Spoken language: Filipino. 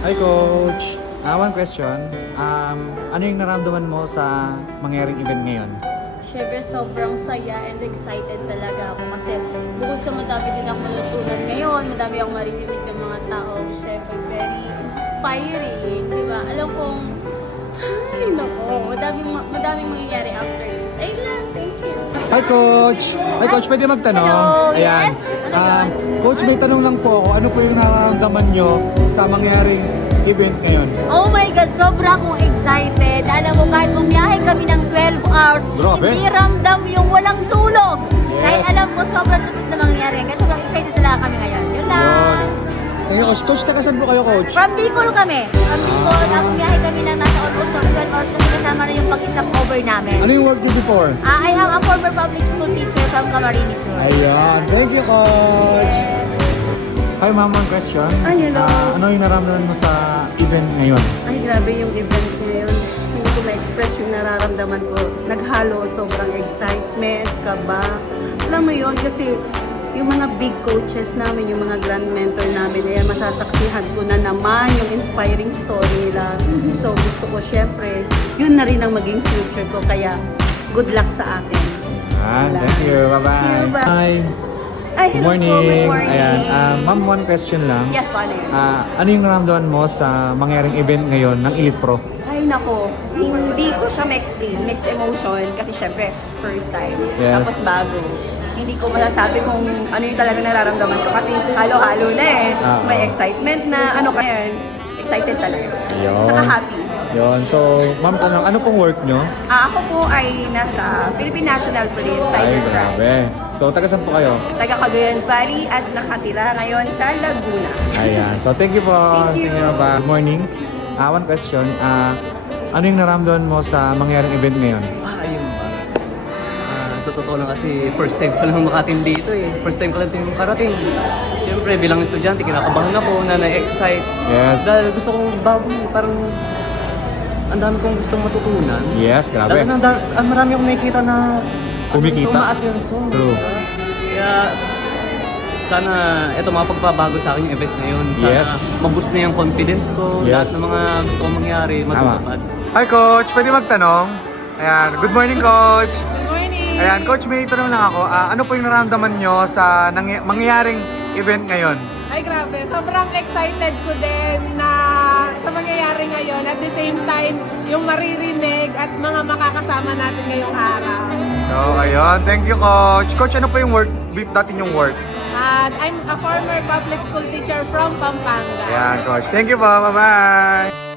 Hi, Coach. One question. Ano yung naramdaman mo sa mangyaring event ngayon? Siyempre, sobrang saya and excited talaga ako kasi bukod sa madami din ako matutunan ngayon, madami akong maririnig ng mga tao. Siyempre, very inspiring, di ba? Alam kong, ay, nako, madaming mangyayari after this. Ayun lang, thank you. Hi, Coach. Hi, Coach. Pwede magtanong? Hello, yes. Ano yun? Coach, may tanong lang po ako. Ano po yung nararamdaman nyo sa mangyaring event ngayon? Oh my God, sobra akong excited. Alam mo, kahit bumiyahe kami ng 12 hours, Grabe. hindi ramdam yung walang tulog. Yes. Dahil alam ko, sobrang lupos na mangyayari. Kaya sobrang excited talaga kami ngayon. Yun lang. Ngayon, Coach, tagasan po kayo, Coach? From Bicol kami. From Bicol, bumiyahe kami ng nasa almost 12 hours kasi kasama na yung pag-stop over namin. Ano yung work nyo before? I am a former public school teacher from Camarines Sur. Ayan. Thank you, Coach. Hi, ma'am. One question. Ay, hello. Ano yung naramdaman mo sa event ngayon? Ay, grabe yung event ngayon. Hindi ko ma-express yung nararamdaman ko. Naghalo, sobrang excitement, kaba. Alam mo yun, kasi yung mga big coaches namin, yung mga grand mentor namin, ayan, masasaksihan ko na naman yung inspiring story nila. So, gusto ko syempre, yun na rin ang maging future ko. Kaya, good luck sa akin. Thank you. Bye-bye. Thank you, bye. Hi. Ay, Good hello morning. po, good morning. Ayan. Ma'am, one question lang. Yes, paano yun? Ano yung naramdaman mo sa mangyaring event ngayon ng Elite Pro? Ay nako, hindi ko siya ma-explain, mixed emotion kasi syempre first time, Yes. tapos bago. Hindi ko masasabi kung ano yung talaga nararamdaman ko kasi halo-halo na eh. Ah, May excitement na, ano kaya, excited talaga. Yun. Tsaka happy. Yun. So, ma'am, tanong, ano pong work nyo? Ako po ay nasa Philippine National Police Ay, Cybercrime. grabe. So, taga saan po kayo? Taga Cagayan Valley at nakatira ngayon sa Laguna. Ayan. So, thank you po. Thank you. Bye. Good morning. One question. Ano yung naramdaman mo sa mangyaring event ngayon? Ayun ba? Sa totoo lang kasi first time ko lang makatin dito eh. First time ko lang din makarating. Siyempre bilang estudyante kinakabahan ako na na-excite. Yes. Dahil gusto kong bagong parang ang dami kong gustong matutunan. Yes, grabe. Dahil marami akong nakikita na Kumikita. tumaas yung song. True. Kaya sana ito mapagpabago sa akin yung event ngayon. Sana Yes. maboost na yung confidence ko. Yes. Lahat ng mga gusto kong mangyari, matutupad. Hi, Coach. Pwede magtanong? Ayan. Good morning, Coach. Good morning! Ayan, Coach, may tanong lang ako. Ano po yung nararamdaman nyo sa mangyayaring event ngayon? Ay grabe, sobrang excited ko din na sa mangyayari ngayon. At the same time, yung maririnig at mga makakasama natin ngayong araw. So, ayun. Thank you, Coach. Coach, ano po yung work? Dati yung work? At I'm a former public school teacher from Pampanga. Ayan, Coach. Thank you po. Bye-bye.